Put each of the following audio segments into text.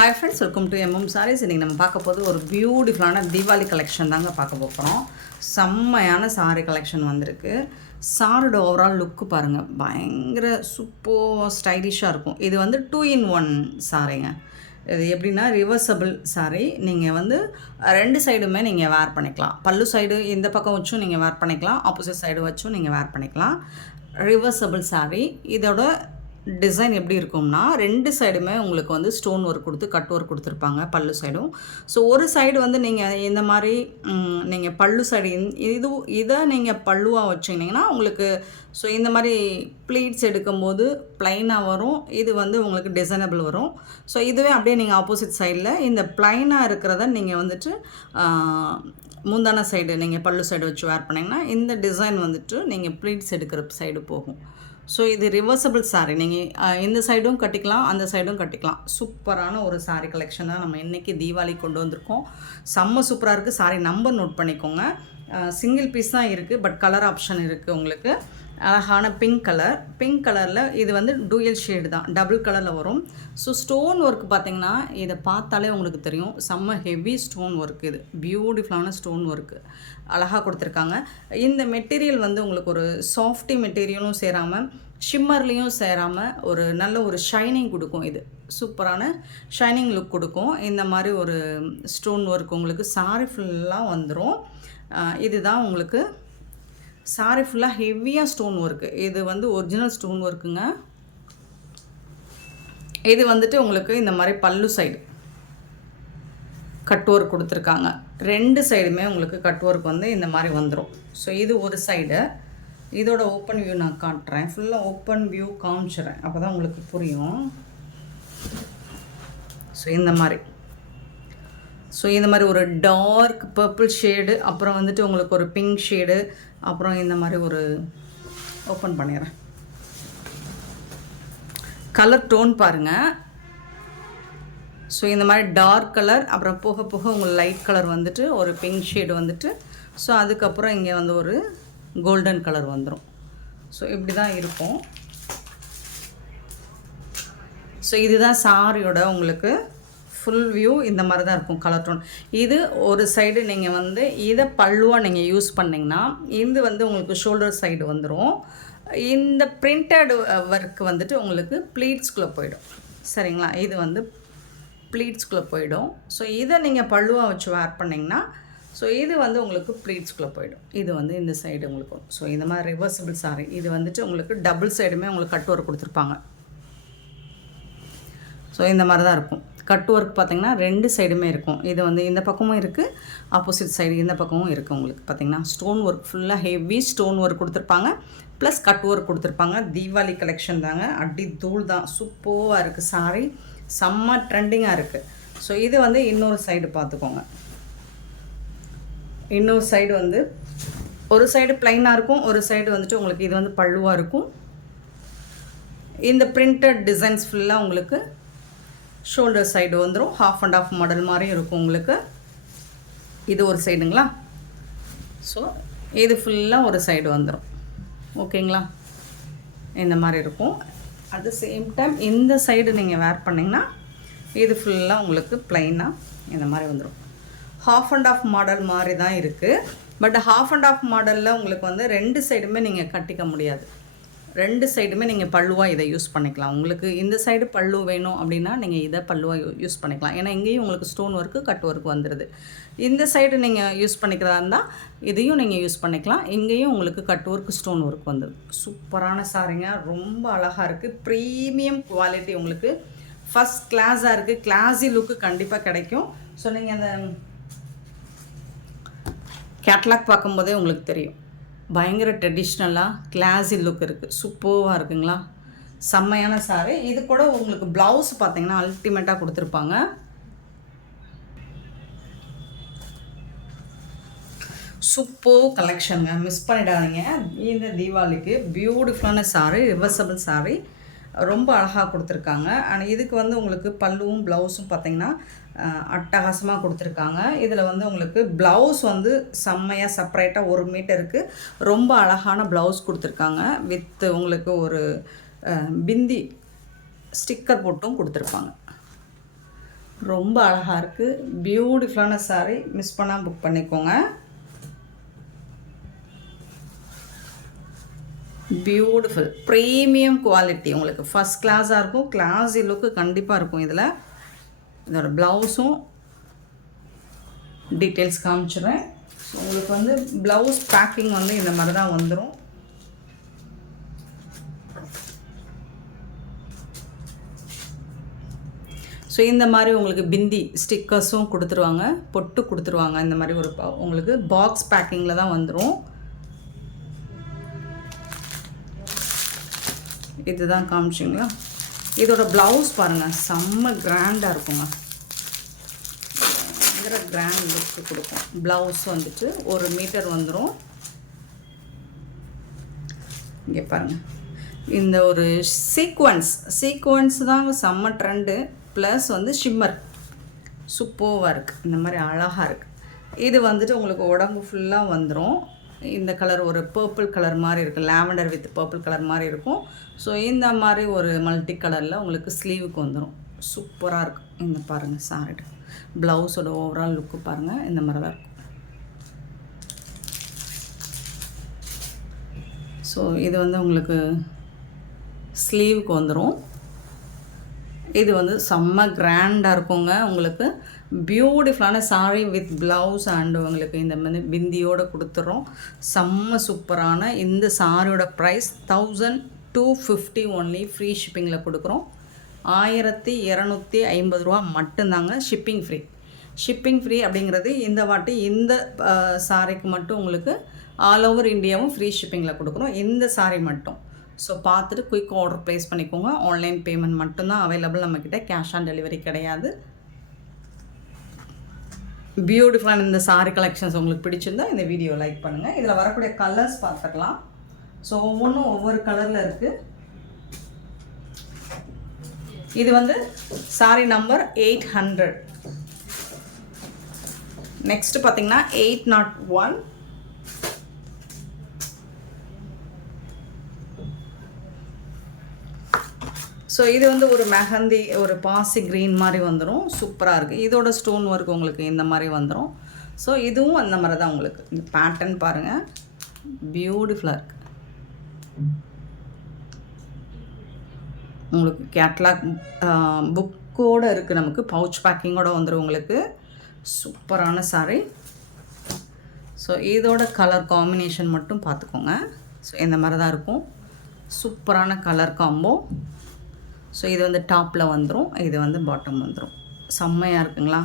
Hi friends, welcome to MM Sarees. இன்றைக்கி நம்ம பார்க்க போது ஒரு பியூட்டிஃபுல்லான தீபாவளி கலெக்ஷன் தாங்க பார்க்க போகிறோம். செம்மையான சாரீ கலெக்ஷன் வந்திருக்கு. சாரியோட ஓவரால் லுக்கு பாருங்கள், பயங்கர சூப்பர் ஸ்டைலிஷாக இருக்கும். இது வந்து 2-in-1 சாரீங்க. இது எப்படின்னா ரிவர்சபிள் சாரீ. நீங்கள் வந்து ரெண்டு சைடுமே நீங்கள் வேர் பண்ணிக்கலாம். பல்லு சைடு இந்த பக்கம் வச்சும் நீங்கள் வேர் பண்ணிக்கலாம், ஆப்போசிட் சைடு வச்சும் நீங்கள் வேர் பண்ணிக்கலாம். ரிவர்சபிள் சாரீ. இதோட டிசைன் எப்படி இருக்கும்னா, ரெண்டு சைடுமே உங்களுக்கு வந்து ஸ்டோன் ஒர்க் கொடுத்து கட் ஒர்க் கொடுத்துருப்பாங்க பல்லு சைடும். ஸோ ஒரு சைடு வந்து நீங்கள் இந்த மாதிரி நீங்கள் பல்லு சைடு இதை நீங்கள் பல்லுவாக வச்சுக்கிட்டிங்கன்னா உங்களுக்கு ஸோ இந்த மாதிரி ப்ளீட்ஸ் எடுக்கும்போது ப்ளைனாக வரும். இது வந்து உங்களுக்கு டிசைனபிள் வரும். ஸோ இதுவே அப்படியே நீங்கள் ஆப்போசிட் சைடில் இந்த ப்ளைனாக இருக்கிறத நீங்கள் வந்துட்டு முந்தான சைடு நீங்கள் பல்லு சைடு வச்சு வேர் பண்ணிங்கன்னா இந்த டிசைன் வந்துட்டு நீங்கள் ப்ளீட்ஸ் எடுக்கிற சைடு போகும். ஸோ இது ரிவர்சபிள் சாரீ. நீங்கள் இந்த சைடும் கட்டிக்கலாம், அந்த சைடும் கட்டிக்கலாம். சூப்பரான ஒரு சாரீ கலெக்ஷன் தான் நம்ம இன்றைக்கி தீபாவளி கொண்டு வந்திருக்கோம். செம்ம சூப்பராக இருக்குது. சாரீ நம்பர் நோட் பண்ணிக்கோங்க. சிங்கிள் பீஸ் தான் இருக்குது, பட் கலர் ஆப்ஷன் இருக்குது உங்களுக்கு. அழகான பிங்க் கலரில் இது வந்து டூயல் ஷேடு தான், டபுள் கலரில் வரும். ஸோ ஸ்டோன் ஒர்க் பார்த்திங்கன்னா இதை பார்த்தாலே உங்களுக்கு தெரியும், செம்ம ஹெவி ஸ்டோன் ஒர்க். இது பியூட்டிஃபுல்லான ஸ்டோன் ஒர்க்கு அழகாக கொடுத்துருக்காங்க. இந்த மெட்டீரியல் வந்து உங்களுக்கு ஒரு சாஃப்டி மெட்டீரியலும் சேராமல் ஷிம்மர்லேயும் சேராமல் ஒரு நல்ல ஒரு ஷைனிங் கொடுக்கும். இது சூப்பரான ஷைனிங் லுக் கொடுக்கும். இந்த மாதிரி ஒரு ஸ்டோன் ஒர்க் உங்களுக்கு சாரி ஃபுல்லாக வந்துடும். இதுதான் உங்களுக்கு சாரி ஃபுல்லாக ஹெவியாக ஸ்டோன் ஒர்க்கு. இது வந்து ஒரிஜினல் ஸ்டோன் ஒர்க்குங்க. இது வந்துட்டு உங்களுக்கு இந்த மாதிரி பல்லு சைடு கட் ஒர்க் கொடுத்துருக்காங்க. ரெண்டு சைடுமே உங்களுக்கு கட் ஒர்க் வந்து இந்த மாதிரி வந்துடும். ஸோ இது ஒரு சைடு. இதோட ஓப்பன் வியூ நான் காட்டுறேன். ஃபுல்லாக ஓப்பன் வியூ காமிச்சிடுறேன், அப்போ தான் உங்களுக்கு புரியும். ஸோ இந்த மாதிரி ஒரு டார்க் பர்பிள் ஷேடு, அப்புறம் வந்துட்டு உங்களுக்கு ஒரு பிங்க் ஷேடு, அப்புறம் இந்த மாதிரி ஒரு ஓப்பன் பண்ணிடுறேன். கலர் டோன் பாருங்கள். ஸோ இந்த மாதிரி டார்க் கலர், அப்புறம் போக போக உங்களுக்கு லைட் கலர் வந்துட்டு ஒரு பிங்க் ஷேடு வந்துட்டு, ஸோ அதுக்கப்புறம் இங்கே வந்து ஒரு கோல்டன் கலர் வந்துடும். ஸோ இப்படி தான் இருக்கும். ஸோ இதுதான் சாரியோட உங்களுக்கு ஃபுல் வியூ. இந்த மாதிரி தான் இருக்கும் கலர் டோன். இது ஒரு சைடு நீங்கள் வந்து இதை பல்லுவாக நீங்கள் யூஸ் பண்ணிங்கன்னா இது வந்து உங்களுக்கு ஷோல்டர் சைடு வந்துடும். இந்த பிரிண்டட் ஒர்க் வந்துட்டு உங்களுக்கு ப்ளீட்ஸ்குள்ளே போயிடும். சரிங்களா? இது வந்து ப்ளீட்ஸ்குள்ளே போயிடும். ஸோ இதை நீங்கள் பல்லுவாக வச்சு வேர் பண்ணிங்கன்னா ஸோ இது வந்து உங்களுக்கு ப்ளீட்ஸ்குள்ளே போயிடும். இது வந்து இந்த சைடு உங்களுக்கு வரும். ஸோ இந்த மாதிரி ரிவர்சிபிள் சாரி. இது வந்துட்டு உங்களுக்கு டபுள் சைடுமே உங்களுக்கு கட் ஒர்க் கொடுத்துருப்பாங்க. ஸோ இந்த மாதிரி தான் இருக்கும். கட் ஒர்க் பார்த்திங்கன்னா ரெண்டு சைடுமே இருக்கும். இது வந்து இந்த பக்கமும் இருக்குது, ஆப்போசிட் சைடு இந்த பக்கமும் இருக்குது. உங்களுக்கு பார்த்திங்கன்னா ஸ்டோன் ஒர்க் ஃபுல்லாக ஹெவி ஸ்டோன் ஒர்க் கொடுத்துருப்பாங்க, ப்ளஸ் கட் ஒர்க் கொடுத்துருப்பாங்க. தீபாவளி கலெக்ஷன் தாங்க, அடி தூள் தான். சூப்பராக இருக்குது சாரி, செம்ம ட்ரெண்டிங்காக இருக்குது. ஸோ இது வந்து இன்னொரு சைடு பார்த்துக்கோங்க. இன்னொரு சைடு வந்து ஒரு சைடு ப்ளைனாக இருக்கும், ஒரு சைடு வந்துட்டு உங்களுக்கு இது வந்து பல்லுவாக இருக்கும். இந்த பிரிண்டட் டிசைன்ஸ் ஃபுல்லாக உங்களுக்கு ஷோல்டர் சைடு வந்துடும். ஹாஃப் அண்ட் ஆஃப் மாடல் மாதிரி இருக்கும் உங்களுக்கு. இது ஒரு சைடுங்களா. ஸோ இது ஃபுல்லாக ஒரு சைடு வந்துடும். ஓகேங்களா? இந்த மாதிரி இருக்கும். அட் த சேம் டைம் இந்த சைடு நீங்கள் வேர் பண்ணிங்கன்னா இது ஃபுல்லாக உங்களுக்கு ப்ளைனாக இந்த மாதிரி வந்துடும். ஹாஃப் அண்ட் ஆஃப் மாடல் மாதிரி தான் இருக்குது. பட் ஹாஃப் அண்ட் ஆஃப் மாடலில் உங்களுக்கு வந்து ரெண்டு சைடுமே நீங்கள் கட்டிக்க முடியாது. ரெண்டு சைடுமே நீங்கள் பல்லுவாக இதை யூஸ் பண்ணிக்கலாம். உங்களுக்கு இந்த சைடு பல்லு வேணும் அப்படின்னா நீங்கள் இதை பல்லுவாக யூஸ் பண்ணிக்கலாம். ஏன்னா இங்கேயும் உங்களுக்கு ஸ்டோன் ஒர்க்கு கட் ஒர்க் வந்துடுது. இந்த சைடு நீங்கள் யூஸ் பண்ணிக்கிறதா இருந்தால் இதையும் நீங்கள் யூஸ் பண்ணிக்கலாம். இங்கேயும் உங்களுக்கு கட் ஒர்க் ஸ்டோன் ஒர்க் வந்துடுது. சூப்பரான சாரிங்க, ரொம்ப அழகாக இருக்குது. ப்ரீமியம் குவாலிட்டி, உங்களுக்கு ஃபஸ்ட் கிளாஸாக இருக்குது. கிளாஸி லுக்கு கண்டிப்பாக கிடைக்கும். ஸோ நீங்கள் அந்த கேட்லாக் பார்க்கும்போதே உங்களுக்கு தெரியும், பயங்கர ட்ரெடிஷ்னலாக கிளாஸி லுக் இருக்குது. சூப்பராக இருக்குங்களா? செம்மையான சாரி. இது கூட உங்களுக்கு ப்ளவுஸ் பார்த்தீங்கன்னா அல்டிமேட்டாக கொடுத்துருப்பாங்க. சூப்பர் கலெக்ஷனுங்க, மிஸ் பண்ணிடாதீங்க. இந்த தீபாவளிக்கு பியூட்டிஃபுல்லான சாரி, ரிவர்சபிள் சாரி, ரொம்ப அழகாக கொடுத்துருக்காங்க. அண்ட் இதுக்கு வந்து உங்களுக்கு பல்லுவும் ப்ளவுஸும் பார்த்திங்கன்னா அட்டகாசமாக கொடுத்துருக்காங்க. இதில் வந்து உங்களுக்கு ப்ளவுஸ் வந்து செம்மையாக செப்பரேட்டாக 1 மீட்டருக்கு ரொம்ப அழகான ப்ளவுஸ் கொடுத்துருக்காங்க. வித் உங்களுக்கு ஒரு பிந்தி ஸ்டிக்கர் போட்டும் கொடுத்துருப்பாங்க. ரொம்ப அழகாக இருக்குது. பியூட்டிஃபுல்லான சாரீ, மிஸ் பண்ணால் புக் பண்ணிக்கோங்க. பியூட்டிஃபுல் ப்ரீமியம் குவாலிட்டி, உங்களுக்கு ஃபஸ்ட் கிளாஸாக இருக்கும். கிளாஸி லுக்கு கண்டிப்பாக இருக்கும். இதில் இதோட ப்ளவுஸும் டீட்டெயில்ஸ் காமிச்சிடுறேன். ஸோ உங்களுக்கு வந்து ப்ளவுஸ் பேக்கிங் வந்து இந்த மாதிரி தான் வந்துடும். ஸோ இந்த மாதிரி உங்களுக்கு பிந்தி ஸ்டிக்கர்ஸும் கொடுத்துருவாங்க, பொட்டு கொடுத்துருவாங்க. இந்த மாதிரி ஒரு உங்களுக்கு பாக்ஸ் பேக்கிங்கில் தான் வந்துடும். இதுதான் காமிச்சிங்களா. இதோட ப்ளவுஸ் பாருங்கள், செம்ம கிராண்டாக இருக்குங்க. பயங்கர கிராண்ட் லுக்கு கொடுக்கும். ப்ளவுஸ் வந்துட்டு 1 மீட்டர் வந்துடும். இங்கே பாருங்கள், இந்த ஒரு சீக்வன்ஸ் தாங்க செம்ம ட்ரெண்டு. ப்ளஸ் வந்து ஷிம்மர் சூப்பராக இருக்குது. இந்த மாதிரி அழகாக இருக்குது. இது வந்துட்டு உங்களுக்கு உடம்பு ஃபுல்லாக வந்துடும். இந்த கலர் ஒரு பர்பிள் கலர் மாதிரி இருக்குது, லாவெண்டர் வித் பர்பிள் கலர் மாதிரி இருக்கும். ஸோ இந்த மாதிரி ஒரு மல்டி கலரில் உங்களுக்கு ஸ்லீவுக்கு வந்துடும். சூப்பராக இருக்கும். இந்த பாருங்கள் சாரி ப்ளவுஸோட ஓவரால் லுக்கு பாருங்கள், இந்த மாதிரி தான் இருக்கும். ஸோ இது வந்து உங்களுக்கு ஸ்லீவுக்கு வந்துடும். இது வந்து செம்ம கிராண்டாக இருக்குங்க. உங்களுக்கு பியூட்டிஃபுல்லான சாரீ வித் ப்ளவுஸ் அண்டு உங்களுக்கு இந்த மாதிரி பிந்தியோடு கொடுத்துட்றோம். செம்ம சூப்பரான இந்த சாரியோட ப்ரைஸ் 1250 ஒன்லி. ஃப்ரீ ஷிப்பிங்கில் கொடுக்குறோம். 1250 ரூபா மட்டும்தாங்க. ஷிப்பிங் ஃப்ரீ அப்படிங்கிறது இந்த வாட்டி இந்த சாரிக்கு மட்டும் உங்களுக்கு ஆல் ஓவர் இந்தியாவும் ஃப்ரீ ஷிப்பிங்கில் கொடுக்குறோம். இந்த சாரி மட்டும். ஸோ பார்த்துட்டு குயிக் ஆர்டர் ப்ளேஸ் பண்ணிக்கோங்க. ஆன்லைன் பேமெண்ட் மட்டும்தான் அவைலபிள் நம்மக்கிட்ட, கேஷ் ஆன் டெலிவரி கிடையாது. பியூட்டிஃபுல்லான இந்த சாரி கலெக்ஷன்ஸ் உங்களுக்கு பிடிச்சிருந்தா இந்த வீடியோ லைக் பண்ணுங்கள். இதில் வரக்கூடிய கலர்ஸ் பார்த்துக்கலாம். ஸோ ஒவ்வொன்றும் ஒவ்வொரு கலரில் இருக்குது. இது வந்து சாரி நம்பர் 800. நெக்ஸ்ட்டு பார்த்தீங்கன்னா 801. ஸோ இது வந்து ஒரு மெஹந்தி, ஒரு பாசி க்ரீன் மாதிரி வந்துடும். சூப்பராக இருக்குது. இதோட ஸ்டோன் ஒர்க் உங்களுக்கு இந்த மாதிரி வந்துடும். ஸோ இதுவும் அந்த மாதிரி தான் உங்களுக்கு. இந்த பேட்டர்ன் பாருங்கள், பியூட்டிஃபுல்லாக இருக்குது. உங்களுக்கு கேட்லாக் புக்கோடு இருக்குது. நமக்கு பவுச் பேக்கிங்கோடு வந்துடும் உங்களுக்கு. சூப்பரான சாரீ. ஸோ இதோட கலர் காம்பினேஷன் மட்டும் பார்த்துக்கோங்க. ஸோ இந்த மாதிரி தான் இருக்கும். சூப்பரான கலர் காம்போ. ஸோ இது வந்து டாப்பில் வந்துடும், இது வந்து பாட்டம் வந்துடும். செம்மையாக இருக்குங்களா.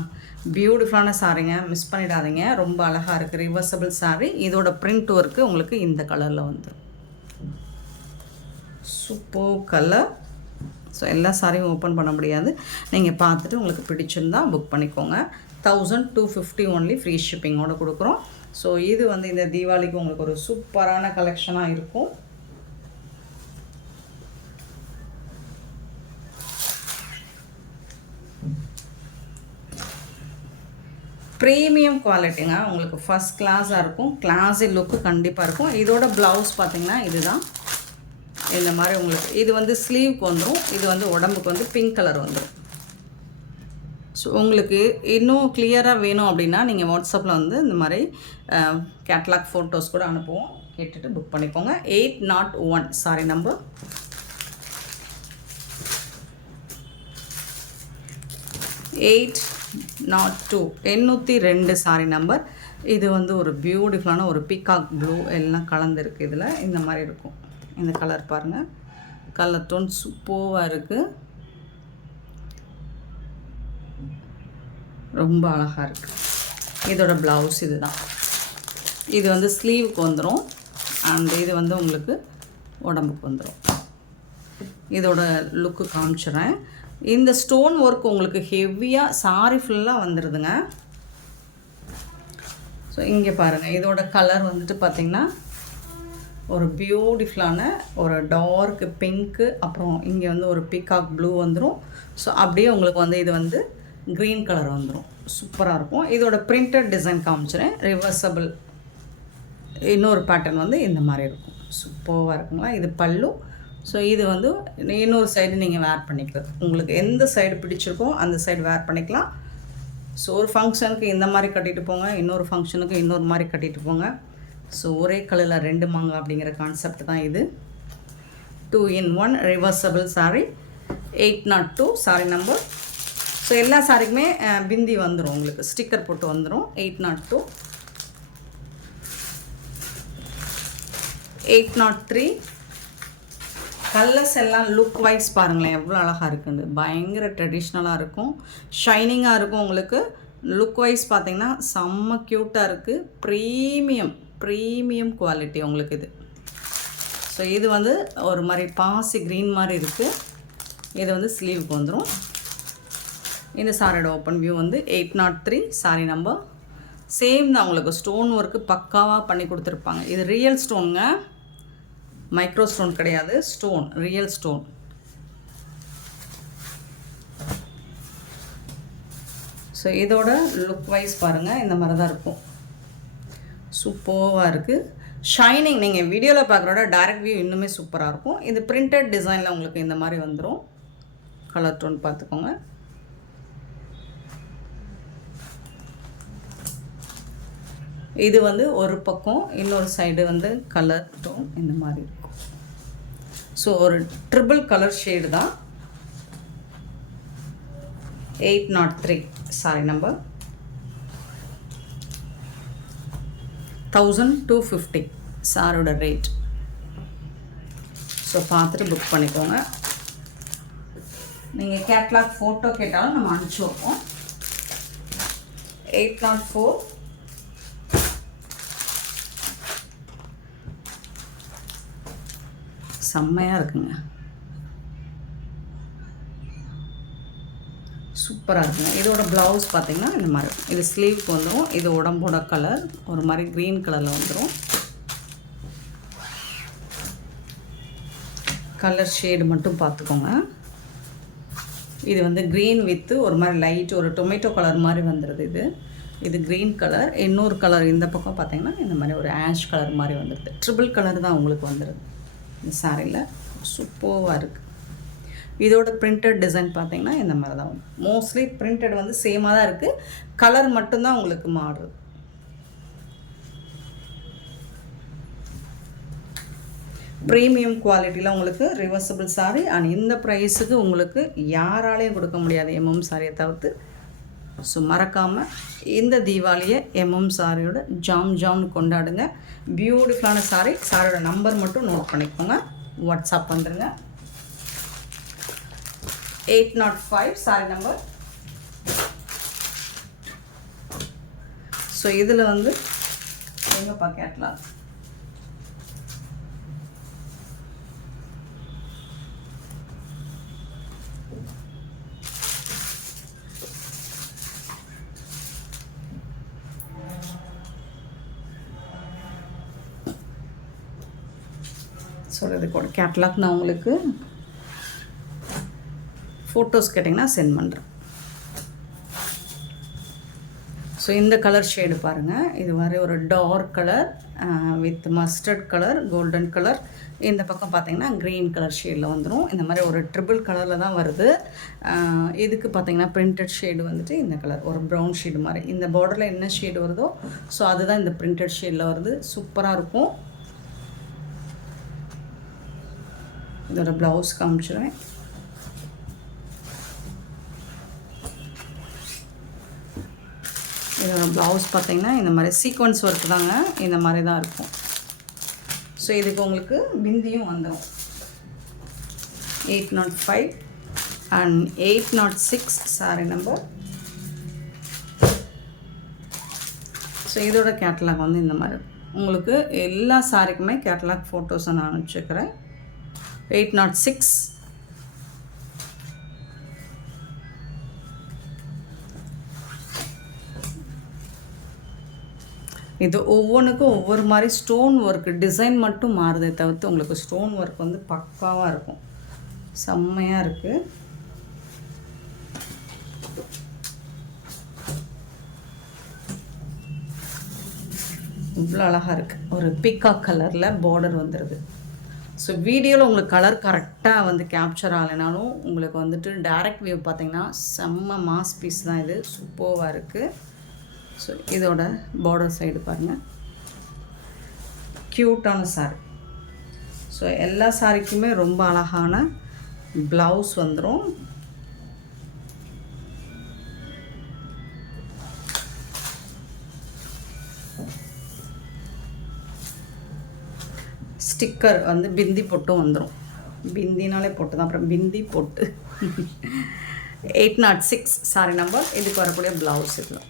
பியூட்டிஃபுல்லான சாரீங்க, மிஸ் பண்ணிடாதீங்க. ரொம்ப அழகாக இருக்குது. ரிவர்சபிள் சாரீ. இதோட பிரிண்ட் ஒர்க்கு உங்களுக்கு இந்த கலரில் வந்துடும். Super colour. ஸோ எல்லா சாரியும் ஓப்பன் பண்ண முடியாது. நீங்கள் பார்த்துட்டு உங்களுக்கு பிடிச்சிருந்தா புக் பண்ணிக்கோங்க. 1250 ஒன்லி. ஃப்ரீ ஷிப்பிங்கோடு கொடுக்குறோம். ஸோ இது வந்து இந்த தீபாவளிக்கு உங்களுக்கு ஒரு சூப்பரான கலெக்ஷனாக இருக்கும். ப்ரீமியம் குவாலிட்டிங்க. உங்களுக்கு ஃபஸ்ட் கிளாஸாக இருக்கும். கிளாஸி லுக்கு கண்டிப்பாக இருக்கும். இதோட ப்ளவுஸ் பார்த்திங்கன்னா இதுதான். இந்த மாதிரி உங்களுக்கு இது வந்து ஸ்லீவுக்கு வந்துடும். இது வந்து உடம்புக்கு வந்து பிங்க் கலர் வந்துடும். ஸோ உங்களுக்கு இன்னும் கிளியராக வேணும் அப்படின்னா நீங்கள் வாட்ஸ்அப்பில் வந்து இந்த மாதிரி கேட்லாக் ஃபோட்டோஸ் கூட அனுப்புவோம். கேட்டுட்டு புக் பண்ணிக்கோங்க. 801 சாரி நம்பர். 802 802 sorry number. இது வந்து ஒரு பியூட்டிஃபுல்லான ஒரு பீகாக் ப்ளூ எல்லாம் கலந்துருக்கு. இதில் இந்த மாதிரி இருக்கும். இந்த கலர் பாருங்கள், கலர் டோன் சூப்பராக இருக்குது. ரொம்ப அழகாக இருக்குது. இதோட ப்ளவுஸ் இது தான். இது வந்து ஸ்லீவுக்கு வந்துடும். அண்ட் இது வந்து உங்களுக்கு உடம்புக்கு வந்துடும். இதோட லுக்கு காமிச்சிடுறேன். இந்த ஸ்டோன் ஒர்க் உங்களுக்கு ஹெவியாக சாரி ஃபுல்லாக வந்துடுதுங்க. ஸோ இங்கே பாருங்கள், இதோட கலர் வந்துட்டு பார்த்திங்கன்னா ஒரு பியூட்டிஃபுல்லான ஒரு டார்க் பிங்க்கு, அப்புறம் இங்கே வந்து ஒரு பீகாக் ப்ளூ வந்துடும். ஸோ அப்படியே உங்களுக்கு வந்து இது வந்து க்ரீன் கலர் வந்துடும். சூப்பராக இருக்கும். இதோட பிரிண்டட் டிசைன் காமிச்சிறேன். ரிவர்சபிள் இன்னொரு பேட்டர்ன் வந்து இந்த மாதிரி இருக்கும். சூப்பராக இருக்குங்களா. இது பல்லு. ஸோ இது வந்து இன்னொரு சைடு நீங்கள் வேர் பண்ணிக்கிறது, உங்களுக்கு எந்த சைடு பிடிச்சிருக்கோ அந்த சைடு வேர் பண்ணிக்கலாம். ஸோ ஒரு ஃபங்க்ஷனுக்கு இந்த மாதிரி கட்டிட்டு போங்க, இன்னொரு ஃபங்க்ஷனுக்கு இன்னொரு மாதிரி கட்டிட்டு போங்க. ஸோ ஒரே கலரில் 2 மாங்காய் அப்படிங்கிற கான்செப்ட் தான் இது. 2 in 1 reversible saree, 802 saree number. So எல்லா சாரிக்குமே பிந்தி வந்துடும், உங்களுக்கு ஸ்டிக்கர் போட்டு வந்துடும். 802, 803. கலர்ஸ் எல்லாம் லுக் வைஸ் பாருங்களேன் எவ்வளோ அழகாக இருக்குன்னு. பயங்கர ட்ரெடிஷ்னலாக இருக்கும், ஷைனிங்காக இருக்கும். உங்களுக்கு லுக் வைஸ் பார்த்திங்கன்னா செம்ம க்யூட்டாக இருக்குது. ப்ரீமியம் குவாலிட்டி உங்களுக்கு இது. ஸோ இது வந்து ஒரு மாதிரி பாசி க்ரீன் மாதிரி இருக்குது. இது வந்து ஸ்லீவுக்கு வந்துடும். இந்த சாரியோட ஓப்பன் வியூ வந்து 803 சாரி நம்பர். சேம் தான், உங்களுக்கு ஸ்டோன் ஒர்க்கு பக்காவாக பண்ணி கொடுத்துருப்பாங்க. இது ரியல் ஸ்டோனுங்க, மைக்ரோ ஸ்டோன் கிடையாது, ஸ்டோன், ரியல் ஸ்டோன். ஸோ இதோட லுக் வைஸ் பாருங்கள் இந்த மாதிரி தான் இருக்கும். சூப்பராக இருக்குது, ஷைனிங். நீங்கள் வீடியோவில் பார்க்குறோட டைரக்ட் வியூ இன்னுமே சூப்பராக இருக்கும். இது பிரிண்டட் டிசைனில் உங்களுக்கு இந்த மாதிரி வந்துடும். கலர் டோன் பார்த்துக்கோங்க. இது வந்து ஒரு பக்கம், இன்னொரு சைடு வந்து கலர் டோன் இந்த மாதிரி இருக்கும். ஸோ ஒரு ட்ரிபிள் கலர் ஷேடு தான். 803 சாரி நம்பர். 1250 சாரோட ரேட். ஸோ பார்த்துட்டு புக் பண்ணிக்கோங்க. நீங்கள் கேட்லாக் ஃபோட்டோ கேட்டாலும் நம்ம அனுப்பிச்சி வைப்போம். 804 செம்மையாக இருக்குங்க, சூப்பராக இருக்குங்க. இதோட ப்ளவுஸ் பார்த்திங்கன்னா இந்த மாதிரி இருக்கும். இது ஸ்லீவ்க்கு வந்துடும். இது உடம்போட கலர் ஒரு மாதிரி க்ரீன் கலரில் வந்துடும். கலர் ஷேடு மட்டும் பார்த்துக்கோங்க. இது வந்து க்ரீன் வித்து ஒரு மாதிரி லைட் ஒரு டொமேட்டோ கலர் மாதிரி வந்துடுது. இது க்ரீன் கலர். இன்னொரு கலர் இந்த பக்கம் பார்த்திங்கன்னா இந்த மாதிரி ஒரு ஆஷ் கலர் மாதிரி வந்துடுது. ட்ரிபிள் கலர் தான் உங்களுக்கு வந்துடுது இந்த சாரியில். சூப்பராக இருக்குது. இதோட பிரிண்டட் டிசைன் பார்த்திங்கன்னா இந்த மாதிரி தான் வந்து மோஸ்ட்லி பிரிண்டட் வந்து சேமாக தான் இருக்குது, கலர் மட்டும்தான் உங்களுக்கு மாறுது. ப்ரீமியம் குவாலிட்டியில் உங்களுக்கு ரிவர்சபிள் சாரி. அண்ட் இந்த ப்ரைஸுக்கு உங்களுக்கு யாராலையும் கொடுக்க முடியாது எம்எம் சாரியை தவிர்த்து. ஸோ மறக்காமல் இந்த தீபாவளியை எம்எம் சாரியோட ஜாம்னு கொண்டாடுங்க. பியூட்டிஃபுல்லான சாரி. சாரியோட நம்பர் மட்டும் நோட் பண்ணிக்கோங்க, வாட்ஸ்அப் வந்துடுங்க. 805 சாரி நம்பர். ஸோ இதில் வந்து எங்கப்பா கேட்லாக். சொல்கிறது கூட கேட்லாக் நான் உங்களுக்கு ஃபோட்டோஸ் கேட்டிங்கன்னா சென்ட் பண்ணுறேன். ஸோ இந்த கலர் ஷேடு பாருங்கள். இது மாதிரி ஒரு dark colour with mustard colour, golden colour. இந்த பக்கம் பார்த்திங்கன்னா க்ரீன் கலர் ஷேடில் வந்துடும். இந்த மாதிரி ஒரு ட்ரிபிள் கலரில் தான் வருது. இதுக்கு பார்த்திங்கன்னா பிரிண்டட் ஷேடு வந்துட்டு இந்த கலர் ஒரு ப்ரௌன் ஷேடு மாதிரி. இந்த பார்டரில் என்ன ஷேடு வருதோ ஸோ அதுதான் இந்த பிரிண்டட் ஷேடில் வருது. சூப்பராக இருக்கும். இதோட ப்ளவுஸ் காமிச்சிடுவேன். இதோட ப்ளவுஸ் பார்த்திங்கன்னா இந்த மாதிரி சீக்வன்ஸ் ஒர்க் தாங்க, இந்த மாதிரி தான் இருக்கும். ஸோ இதுக்கு உங்களுக்கு பிந்தியும் வந்துடும். 805 அண்ட் 806 சாரி நம்பர். ஸோ இதோட கேட்டலாக் வந்து இந்த மாதிரி உங்களுக்கு எல்லா சாரிக்குமே கேட்டலாக் ஃபோட்டோஸை நான் அனுப்பிச்சிக்கிறேன். 806. இது ஒவ்வொன்றுக்கும் ஒவ்வொரு மாதிரி ஸ்டோன் ஒர்க் டிசைன் மட்டும் மாறுதே தவிர்த்து உங்களுக்கு ஸ்டோன் ஒர்க் வந்து பக்காவாக இருக்கும். செம்மையாக இருக்குது. இவ்வளோ அழகாக இருக்குது. ஒரு பீகாக் கலரில் பார்டர் வந்துடுது. ஸோ வீடியோவில் உங்களுக்கு கலர் கரெக்டாக வந்து கேப்சர் ஆகலைனாலும் உங்களுக்கு வந்துட்டு டைரக்ட் வியூ பார்த்தீங்கன்னா செம்ம மாஸ் பீஸ் தான் இது, சூப்பராக இருக்குது. ஸோ இதோட பார்டர் சைடு பாருங்கள், க்யூட்டான சாரி. ஸோ எல்லா சாரிக்குமே ரொம்ப அழகான ப்ளவுஸ் வந்துடும். ஸ்டிக்கர் வந்து பிந்தி பொட்டும் வந்துடும். பிந்தினாலே பொட்டு தான், அப்புறம் பிந்தி பொட்டு. 806 சாரி நம்பர். இதுக்கு வரக்கூடிய ப்ளவுஸ் இதில்.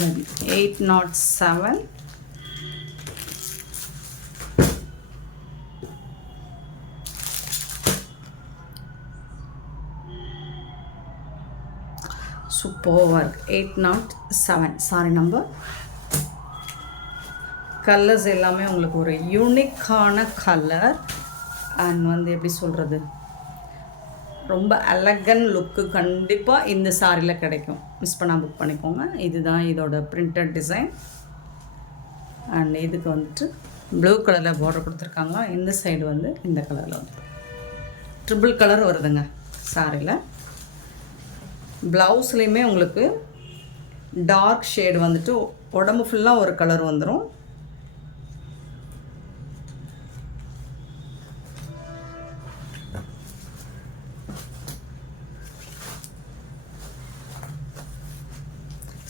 Then 807. சூப்பராக இருக்குது. 807 சாரி நம்பர். கலர்ஸ் எல்லாமே உங்களுக்கு ஒரு யூனிக்கான கலர் அண்ட் வந்து எப்படி சொல்கிறது, ரொம்ப எலகன் லுக்கு கண்டிப்பாக இந்த சாரியில் கிடைக்கும். மிஸ் பண்ணால் புக் பண்ணிக்கோங்க. இதுதான் இதோட பிரிண்டட் டிசைன். அண்ட் இதுக்கு வந்துட்டு ப்ளூ கலரில் பார்டர் கொடுத்துருக்காங்க. இந்த சைடு வந்து இந்த கலரில் வந்து ட்ரிபிள் கலர் வருதுங்க சாரியில். ப்ளவுஸ்லேயுமே உங்களுக்கு டார்க் ஷேடு வந்துட்டு உடம்பு ஃபுல்லாக ஒரு கலர் வந்துடும்.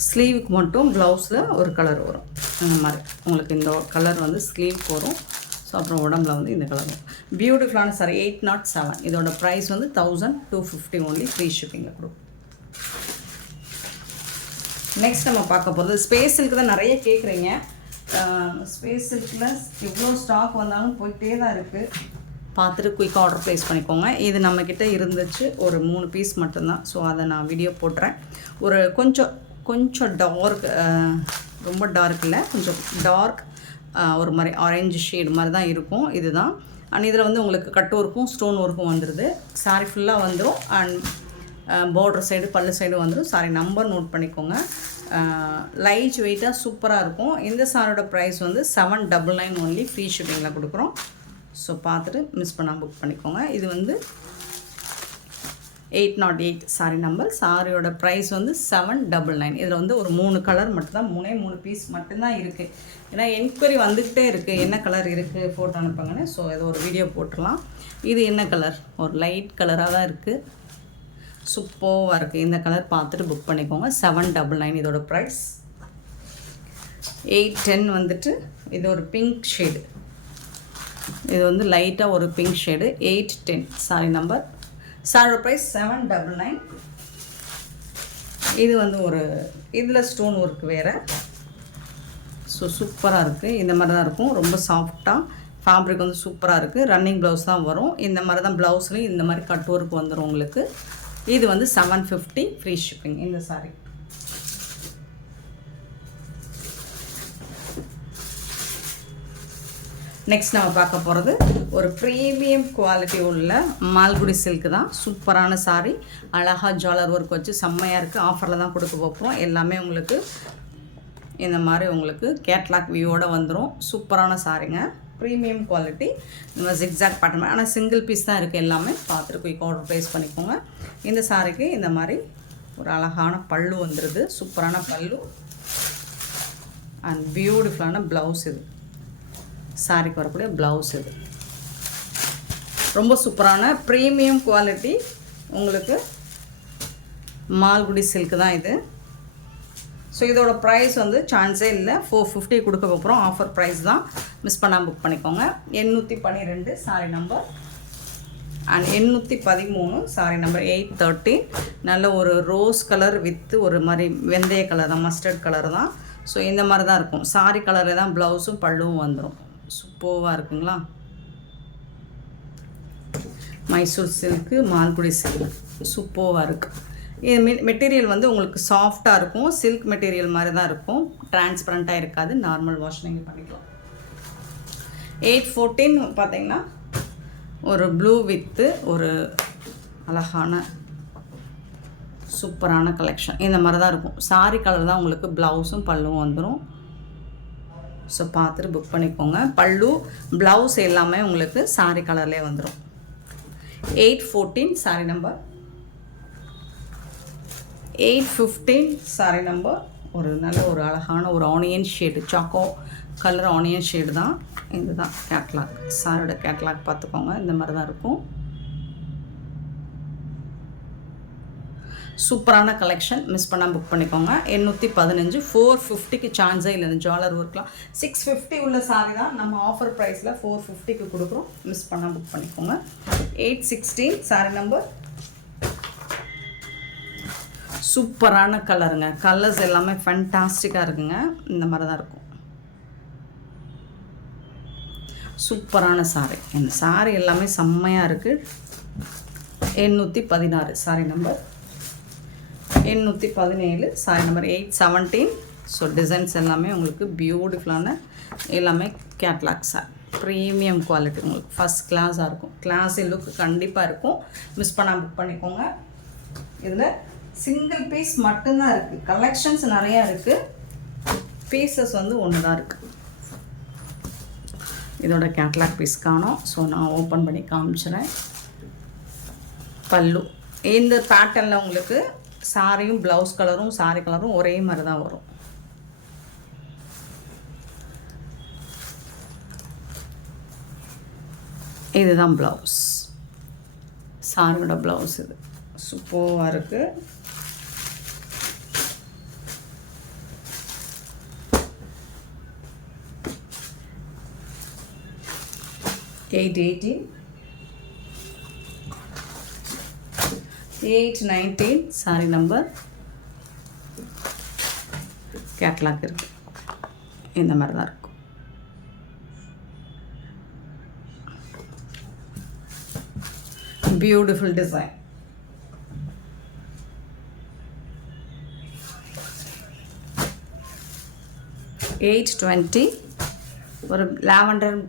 ஸ்லீவுக்கு மட்டும் ப்ளவுஸில் ஒரு கலர் வரும். அந்த மாதிரி உங்களுக்கு இந்த கலர் வந்து ஸ்லீவுக்கு வரும். ஸோ அப்புறம் உடம்புல வந்து இந்த கலர் வரும். பியூட்டிஃபுல்லான சாரி. 807. இதோட ப்ரைஸ் வந்து 1250 ஒன்லி, ஃப்ரீ ஷிப்பிங்கில் கொடுக்கும். நெக்ஸ்ட் நம்ம பார்க்க போகிறது ஸ்பேஸ் சில்க் தான். நிறைய கேட்குறீங்க. ஸ்பேஸ் சில்கில் எவ்வளோ ஸ்டாக் வந்தாலும் போயிட்டே தான் இருக்குது. பார்த்துட்டு குயிக்காக ஆர்டர் ப்ளேஸ் பண்ணிக்கோங்க. இது நம்மக்கிட்ட இருந்துச்சு ஒரு 3 பீஸ் மட்டும்தான். ஸோ அதை நான் வீடியோ போட்டுறேன். ஒரு கொஞ்சம் டார்க், ரொம்ப டார்க் இல்லை, கொஞ்சம் டார்க் ஒரு மாதிரி ஆரஞ்சு ஷேடு மாதிரி தான் இருக்கும். இதுதான். அண்ட் இதில் வந்து உங்களுக்கு கட் ஒர்க்கும் ஸ்டோன் ஒர்க்கும் வந்துடுது. சாரி ஃபுல்லாக வந்துடும். அண்ட் பார்டர் சைடு பல்லு சைடு வந்துடும். சாரி நம்பர் நோட் பண்ணிக்கோங்க. லைட் வெயிட்டாக சூப்பராக இருக்கும். இந்த சாரியோட ப்ரைஸ் வந்து 799 ஒன்லி, ஃப்ரீ ஷிப்பிங்கில் கொடுக்குறோம். ஸோ பார்த்துட்டு மிஸ் பண்ணால் புக் பண்ணிக்கோங்க. இது வந்து 808 சாரி நம்பர். சாரியோட ப்ரைஸ் வந்து 799. இதில் வந்து ஒரு 3 கலர் மட்டும்தான், 3 பீஸ் மட்டும்தான் இருக்குது. ஏன்னா என்கொயரி வந்துக்கிட்டே இருக்குது, என்ன கலர் இருக்குது ஃபோட்டோ அனுப்புங்கன்னு. ஸோ இது ஒரு வீடியோ போட்டுடலாம். இது என்ன கலர், ஒரு லைட் கலராக தான் இருக்குது, சூப்பராக இருக்குது. இந்த கலர் பார்த்துட்டு புக் பண்ணிக்கோங்க. 799 இதோட ப்ரைஸ். 810 வந்துட்டு இது ஒரு பிங்க் ஷேடு. இது வந்து லைட்டாக ஒரு பிங்க் ஷேடு. 810 sorry number. சாரோட ப்ரைஸ் 799. இது வந்து ஒரு இதில் ஸ்டோன் ஒர்க் வேறு. ஸோ சூப்பராக இருக்குது. இந்த மாதிரி தான் இருக்கும். ரொம்ப சாஃப்டாக ஃபேப்ரிக் வந்து சூப்பராக இருக்குது. ரன்னிங் ப்ளவுஸ் தான் வரும். இந்த மாதிரி தான் ப்ளவுஸ்லேயும் இந்த மாதிரி கட் ஒர்க் வந்துடும் உங்களுக்கு. இது வந்து 750 ஃப்ரீ ஷிப்பிங் இந்த சாரி. நெக்ஸ்ட் நம்ம பார்க்க போகிறது ஒரு ப்ரீமியம் குவாலிட்டி உள்ள மால்குடி சில்க் தான். சூப்பரான சாரி. அழகாக ஜாலர் ஒர்க் வச்சு செம்மையாக இருக்குது. ஆஃபரில் தான் கொடுக்க போகிறோம். எல்லாமே உங்களுக்கு இந்த மாதிரி உங்களுக்கு கேட்லாக் வியூவோடு வந்துடும். சூப்பரான சாரிங்க. Premium quality. நம்ம ஜிக்ஸாக் பேட்டர்ன், ஆனால் சிங்கிள் பீஸ் தான் இருக்குது. எல்லாமே பார்த்துட்டு குயிக் ஆர்டர் ப்ளேஸ் பண்ணிக்கோங்க. இந்த சாரிக்கு இந்த மாதிரி ஒரு அழகான பல்லு வந்துடுது. சூப்பரான பல்லு அண்ட் பியூட்டிஃபுல்லான ப்ளவுஸ். இது சாரிக்கு வரக்கூடிய ப்ளவுஸ். இது ரொம்ப சூப்பரான ப்ரீமியம் குவாலிட்டி உங்களுக்கு மால்குடி சில்க் தான் இது. ஸோ இதோட ப்ரைஸ் வந்து சான்ஸே இல்லை, 450 கொடுக்க போகிறோம். ஆஃபர் ப்ரைஸ் தான், மிஸ் பண்ணாமல் புக் பண்ணிக்கோங்க. 812 sorry number and 813 sorry number. 813 நல்ல ஒரு ரோஸ் கலர் வித்து ஒரு மாதிரி வெந்தய கலர் தான், மஸ்டர்ட் கலர் தான். ஸோ இந்த மாதிரி தான் இருக்கும். சாரி கலரில் தான் ப்ளவுஸும் பல்லுவும் வந்துடும். சூப்பராக இருக்குங்களா. மைசூர் சில்க்கு, மால்குடி சில்க் சூப்பராக இருக்குது. இது மெட்டீரியல் வந்து உங்களுக்கு சாஃப்டாக இருக்கும். சில்க் மெட்டீரியல் மாதிரி தான் இருக்கும். டிரான்ஸ்பரண்ட்டாக இருக்காது. நார்மல் வாஷ் நீங்கள் பண்ணிக்கலாம். 814 பார்த்தீங்கன்னா ஒரு ப்ளூ வித்து ஒரு அழகான சூப்பரான கலெக்ஷன். இந்த மாதிரி தான் இருக்கும். சாரி கலர் தான் உங்களுக்கு ப்ளவுஸும் பல்லுவும் வந்துடும். ஸோ பார்த்துட்டு புக் பண்ணிக்கோங்க. பல்லு ப்ளவுஸ் எல்லாமே உங்களுக்கு சாரி கலர்லேயே வந்துடும். 814 சாரி நம்பர். 815 sorry number. ஒரு நல்ல ஒரு அழகான ஒரு onion shade, choco colour onion shade தான். இதுதான் கேட்லாக். சாரோட கேட்லாக் பார்த்துக்கோங்க. இந்த மாதிரி தான் இருக்கும். சூப்பரான கலெக்ஷன், மிஸ் பண்ணால் புக் பண்ணிக்கோங்க. 815 450க்கு சான்ஸே இல்லை. இந்த ஜுவல்லர் ஒர்க்லாம் 650 உள்ள சாரி தான் நம்ம ஆஃபர் ப்ரைஸில் 450க்கு கொடுக்குறோம். மிஸ் பண்ணால் புக் பண்ணிக்கோங்க. 816 சாரி நம்பர். சூப்பரான கலருங்க. கலர்ஸ் எல்லாமே ஃபேண்டாஸ்டிக்காக இருக்குங்க. இந்த மாதிரி தான் இருக்கும். சூப்பரான சாரி. இந்த சாரி எல்லாமே செம்மையாக இருக்குது. 816 sorry number. 817 sorry number. 817. So designs எல்லாமே உங்களுக்கு பியூட்டிஃபுல்லான எல்லாமே கேட்லாக் சார். ப்ரீமியம் குவாலிட்டி, உங்களுக்கு ஃபஸ்ட் கிளாஸாக இருக்கும். கிளாஸி லுக் கண்டிப்பாக இருக்கும். மிஸ் பண்ணால் புக் பண்ணிக்கோங்க. இதில் சிங்கிள் பீஸ் மட்டும்தான் இருக்குது. கலெக்ஷன்ஸ் நிறையா இருக்குது. பீசஸ் வந்து ஒன்று தான் இருக்குது. இதோட கேட்லாக் பீஸ் காணோம். ஸோ நான் ஓப்பன் பண்ணி காமிச்சிடுறேன். பல்லு இந்த பேட்டர்னில் உங்களுக்கு சாரியும் ப்ளவுஸ் கலரும் சாரி கலரும் ஒரே மாதிரி தான் வரும். இதுதான் ப்ளவுஸ். சாரியோட ப்ளவுஸ் இது சூப்பராக இருக்குது. $818 $819 சாரி நம்பர். கேட்லாக் இருக்குது. இந்த மாதிரி தான் இருக்கும். Beautiful design. $820 ஒரு லாவெண்டர்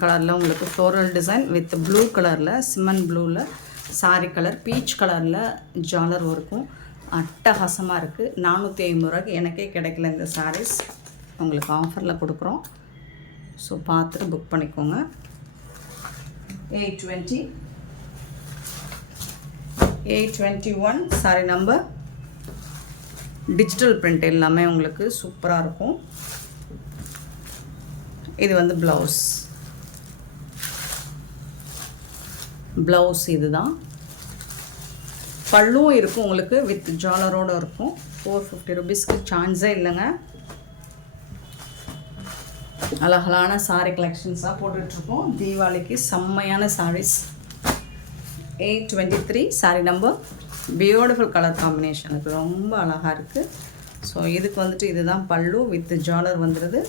கலரில் உங்களுக்கு ஃப்ளோரல் டிசைன் வித் ப்ளூ கலரில், சிமெண்ட் ப்ளூவில் சாரி கலர், பீச் கலரில் ஜாலர் இருக்கும். அட்டகாசமாக இருக்குது. 450 ரூபாய்க்கு எனக்கே கிடைக்கல இந்த சாரீஸ். உங்களுக்கு ஆஃபரில் கொடுக்குறோம். ஸோ பார்த்துட்டு புக் பண்ணிக்கோங்க. 820 821 சாரி நம்பர். டிஜிட்டல் பிரிண்ட் எல்லாமே உங்களுக்கு சூப்பராக இருக்கும். இது வந்து ப்ளவுஸ் இதுதான். பல்லும் இருக்கும் உங்களுக்கு வித் ஜாலரோடு இருக்கும். 450 ரூபீஸ்க்கு சான்ஸே இல்லைங்க. அழகழகான சாரி கலெக்ஷன்ஸாக போட்டுட்ருக்கோம். தீபாவளிக்கு செம்மையான sarees. 823 sari number. Beautiful colour combination, இது ரொம்ப அழகாக இருக்குது. ஸோ இதுக்கு வந்துட்டு இதுதான் பல்லு வித் ஜாலர் வந்துடுது.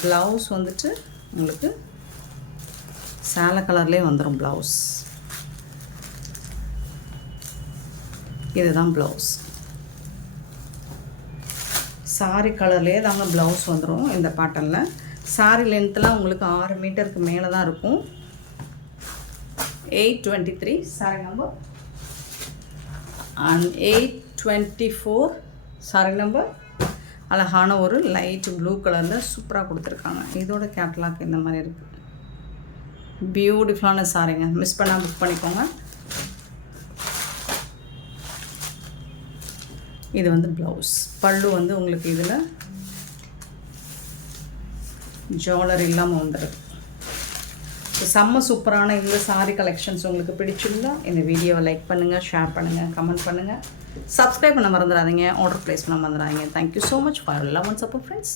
ப்ளவுஸ் வந்துட்டு உங்களுக்கு சேலை கலர்லேயே வந்துடும் ப்ளவுஸ். இதுதான் ப்ளவுஸ். சாரி கலர்லேயே தாங்க ப்ளவுஸ் வந்துடும் இந்த பேட்டர்னில். சாரி லென்த்லாம் உங்களுக்கு 6 மீட்டருக்கு மேலே தான் இருக்கும். 823 sari number. And 824 sorry number. அழகான ஒரு லைட் ப்ளூ கலரில் சூப்பராக கொடுத்துருக்காங்க. இதோட கேட்லாக் இந்த மாதிரி இருக்குது. பியூட்டிஃபுல்லான சாரிங்க. மிஸ் பண்ணால் புக் பண்ணிக்கோங்க. இது வந்து ப்ளவுஸ். பல்லு வந்து உங்களுக்கு இதில் ஜாலர் இல்லாமல் வந்துடுது. செம்ம சூப்பரான இந்த சாரி கலெக்ஷன்ஸ் உங்களுக்கு பிடிச்சிருந்தா இந்த வீடியோவை லைக் பண்ணுங்கள், ஷேர் பண்ணுங்கள், கமெண்ட் பண்ணுங்கள். சப்ஸ்கிரைப் பண்ண மறந்துடாதீங்க. ஆர்டர் ப்ளேஸ் பண்ண மறந்துடாதீங்க. Thank you so much for love and support friends.